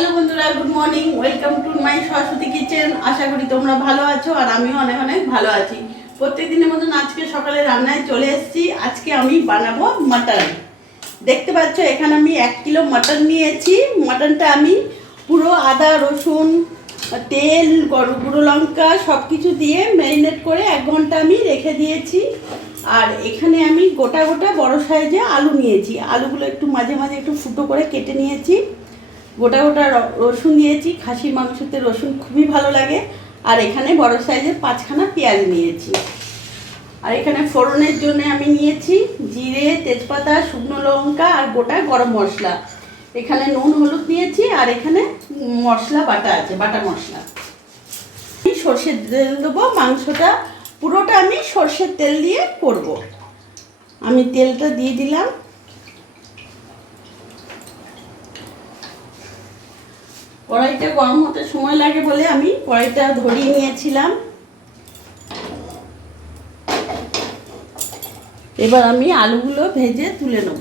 Hello বন্ধুরা, good morning, welcome to my Saraswati kitchen. আশা করি তোমরা ভালো আছো আর আমিও অনেক অনেক ভালো আছি। প্রত্যেক দিনের মতন আজকে সকালে রান্নায় চলে এসেছি। আজকে আমি বানাবো মাটন। দেখতে পাচ্ছ, এখানে আমি এক কিলো মাটন নিয়েছি। মাটনটা আমি পুরো আদা, রসুন, তেল গুঁড়ো লঙ্কা সব কিছু দিয়ে ম্যারিনেট করে এক ঘণ্টা আমি রেখে দিয়েছি। আর এখানে আমি গোটা গোটা বড় সাইজে আলু নিয়েছি। আলুগুলো একটু মাঝে মাঝে একটু ফুটো করে কেটে নিয়েছি। গোটা গোটা রসুন দিয়েছি, খাসির মাংসতে রসুন খুবই ভালো লাগে। আর এখানে বড় সাইজের পাঁচখানা পেঁয়াজ নিয়েছি। আর এখানে ফোড়নের জন্য আমি নিয়েছি জিরে, তেজপাতা, শুকনো লঙ্কা আর গোটা গরম মশলা। এখানে নুন, হলুদ নিয়েছি আর এখানে মশলা বাটা আছে, বাটা মশলা। আমি সর্ষের তেল দেবো, মাংসটা পুরোটা আমি সর্ষের তেল দিয়ে করব। আমি তেলটা দিয়ে দিলাম। কড়াইটা গরম হতে সময় লাগে বলে আমি কড়াইটা ধরিয়ে নিয়েছিলাম। এবার আমি আলুগুলো ভেজে তুলে নেব।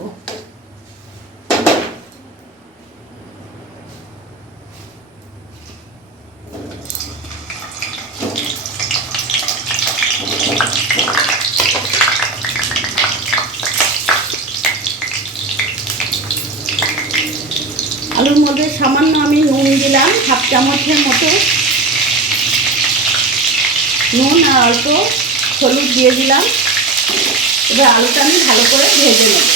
আলুর মধ্যে সামান্য আমি নুন দিলাম, হাফ চামচের মতো। নুন আর অল্প হলুদ দিয়ে দিলাম। এবার আলুটা আমি ভালো করে ভেজে নেব।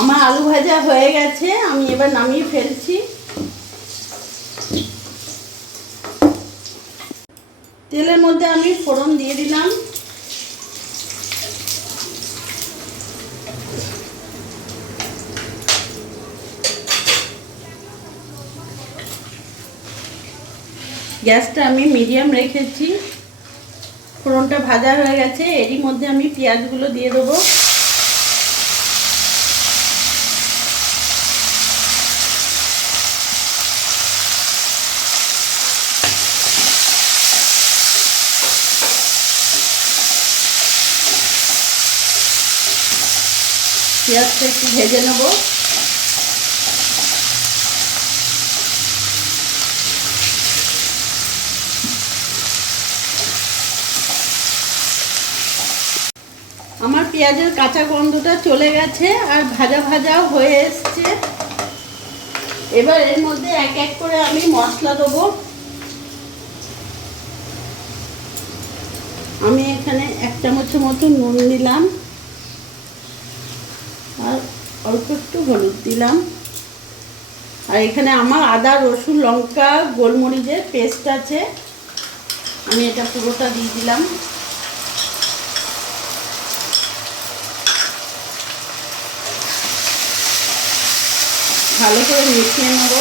আমার আলু ভাজা হয়ে গেছে, আমি এবার নামিয়ে ফেলছি। তেলের মধ্যে আমি ফোড়ন দিয়ে দিলাম। গ্যাসটা আমি মিডিয়াম রেখেছি। ফোড়নটা ভাজা হয়ে গেছে। এরই মধ্যে আমি পেঁয়াজগুলো দিয়ে দেবো। পেঁয়াজটা একটু ভেজে নেব। আমার পেঁয়াজের কাঁচা গন্ধটা চলে গেছে আর ভাজা ভাজাও হয়ে এসছে। এবার এর মধ্যে এক এক করে আমি মশলা দেবো। আমি এখানে এক চামচের মতো নুন দিলাম আর অল্প একটু হলুদ দিলাম। আর এখানে আমার আদা, রসুন, লঙ্কা, গোলমরিচের পেস্ট আছে। আমি এটা পুরোটা দিয়ে দিলাম। ভালো করে মিশিয়ে নেব।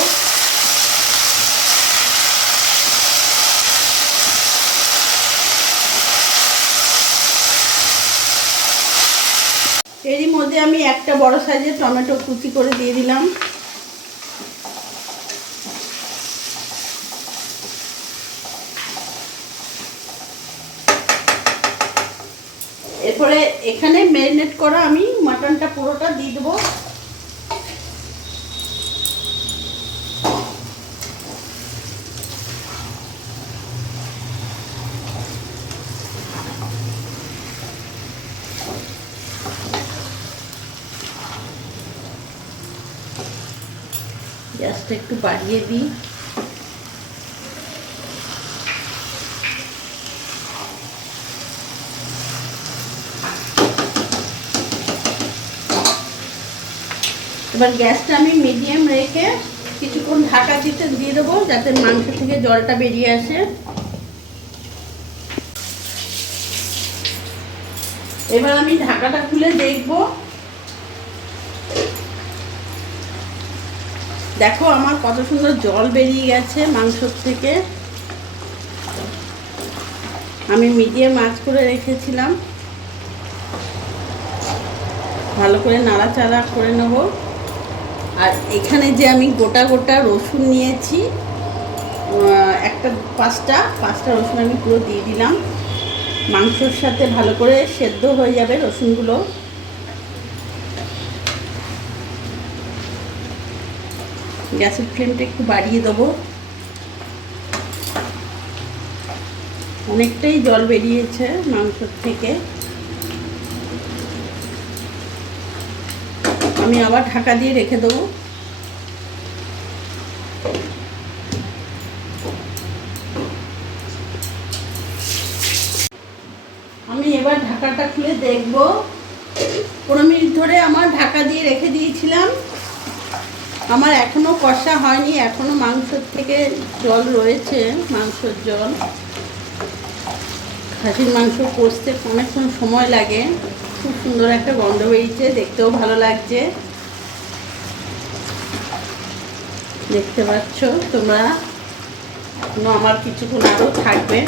এরই মধ্যে আমি একটা বড় সাইজের টমেটো কুচি করে দিয়ে দিলাম। এরপরে এখানে ম্যারিনেট করা আমি মাটনটা পুরোটা দিয়ে দেবো। গ্যাসটা একটু বাড়িয়ে দিই। এবার গ্যাসটা আমি মিডিয়াম রেখে কিছুক্ষণ ঢাকা দিতে দিয়ে দেবো, যাতে মাংস থেকে জলটা বেরিয়ে আসে। এবার আমি ঢাকাটা খুলে দেখব। দেখো আমার কত সুন্দর জল বেরিয়ে গেছে মাংসর থেকে। আমি মিডিয়াম মাছ করে রেখেছিলাম। ভালো করে নাড়াচাড়া করে নেব। আর এখানে যে আমি গোটা গোটা রসুন নিয়েছি একটা পাঁচটা পাঁচটা রসুন আমি পুরো দিয়ে দিলাম। মাংসর সাথে ভালো করে সেদ্ধ হয়ে যাবে রসুনগুলো। গ্যাসের ফ্লেমটা একটু বাড়িয়ে দেবো। অনেকটাই জল বেরিয়েছে মাংসর থেকে। আমি আবার ঢাকা দিয়ে রেখে দেবো। আমি এবার ঢাকাটা খুলে দেখব। পনেরো মিনিট ধরে আমার ঢাকা দিয়ে রেখে দিয়েছিলাম। আমার এখনও কষা হয়নি, এখনও মাংসর থেকে জল রয়েছে, মাংসর জল। খাসির মাংস কষতে অনেকক্ষণ সময় লাগে, খুব সুন্দর একটা গন্ধ বেরিয়েছে, দেখতেও ভালো লাগছে। দেখতে পাচ্ছ তোমরা? আমার কিছুক্ষণ আরও থাকবে।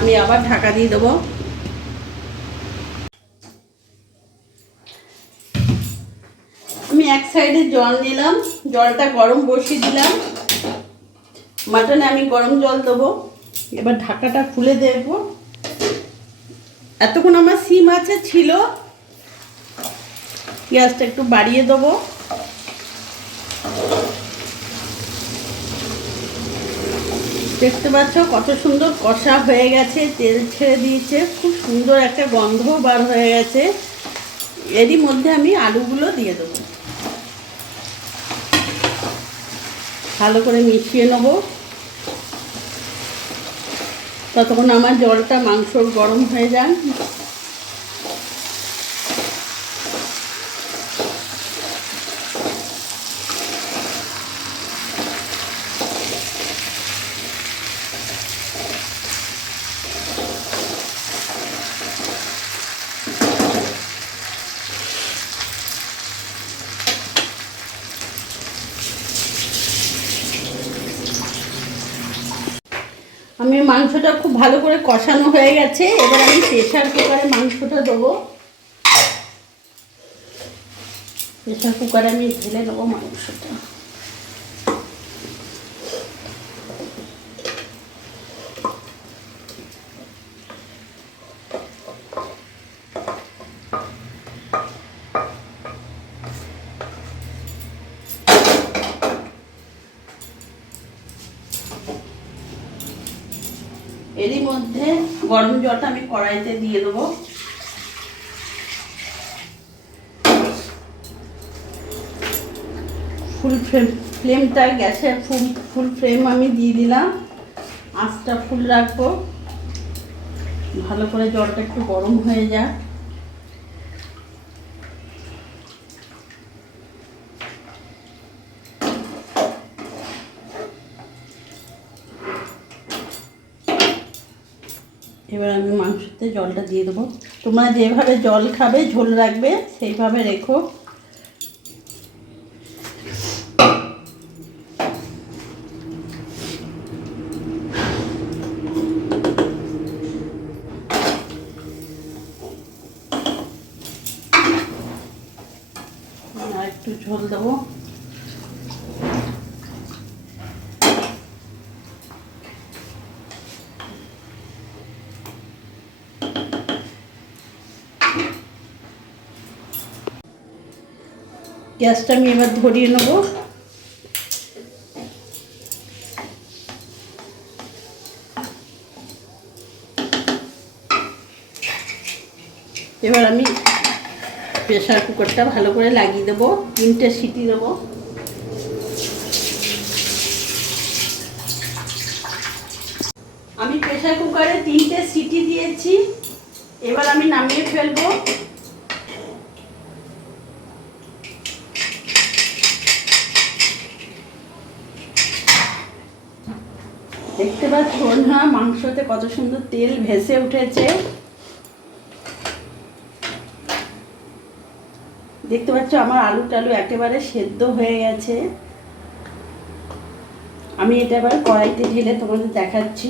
আমি আবার ঢাকা দিয়ে দেবো। এক সাইডে জল নিলাম, জলটা গরম বসিয়ে দিলাম। মাটনে আমি গরম জল দেবো। এবার ঢাকাটা খুলে দেখব এতক্ষণ আমার সিম আছে, ছিল। পেঁয়াজটা একটু বাড়িয়ে দেবো। দেখতে পাচ্ছ কত সুন্দর কষা হয়ে গেছে, তেল ছেড়ে দিয়েছে। খুব সুন্দর একটা গন্ধ বার হয়ে গেছে। এরই মধ্যে আমি আলুগুলো দিয়ে দেবো। ভালো করে মিশিয়ে নেব। ততক্ষণ আমার জলটা মাংস গরম হয়ে যান আমি মাংসটা খুব ভালো করে কষানো হয়ে গেছে। এবার আমি প্রেশার কুকারে মাংসটা দেবো। প্রেশার কুকারে আমি ঢেলে দেবো মাংসটা। এরই মধ্যে গরম জলটা আমি কড়াইতে দিয়ে দেবো। ফুল ফ্রেম ফ্লেমটা, গ্যাসের ফুল ফুল ফ্রেম আমি দিয়ে দিলাম। আঁচটা ফুল রাখব। ভালো করে জলটা একটু গরম হয়ে যায় এবার আমি মাংসতে জলটা দিয়ে দেবো। তোমরা যেভাবে জল খাবে, ঝোল রাখবে, সেইভাবে রেখো। একটু ঝোল দেবো। গ্যাসটা আমি এবার ধরিয়ে নেব। এবার আমি প্রেশার কুকারটা ভালো করে লাগিয়ে দেবো, তিনটে সিটি দেবো। আমি প্রেশার কুকারে তিনটে সিটি দিয়েছি, এবার আমি নামিয়ে ফেলব। দেখতে পাচ্ছ না মাংসতে কত সুন্দর তেল ভেসে উঠেছে। দেখতে পাচ্ছ, আমার আলু টালু একেবারে সেদ্ধ হয়ে গেছে। আমি এটা এবার কড়াইতে ঢেলে তোমাদের দেখাচ্ছি।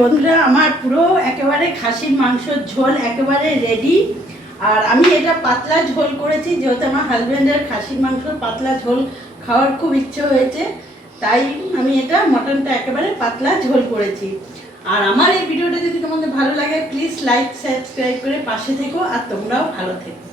বন্ধুরা, আমার পুরো একেবারে খাসির মাংসর ঝোল একেবারে রেডি আর আমি এটা পাতলা ঝোল করেছি, যেহেতু আমার হাজব্যান্ডের খাসির মাংস পাতলা ঝোল খাওয়ার খুব ইচ্ছে হয়েছে, তাই আমি এটা মটনটা একেবারে পাতলা ঝোল করেছি। আর আমার এই ভিডিওটা যদি তোমাদের ভালো লাগে প্লিজ লাইক সাবস্ক্রাইব করে পাশে থেকো, আর তোমরাও ভালো থেকো।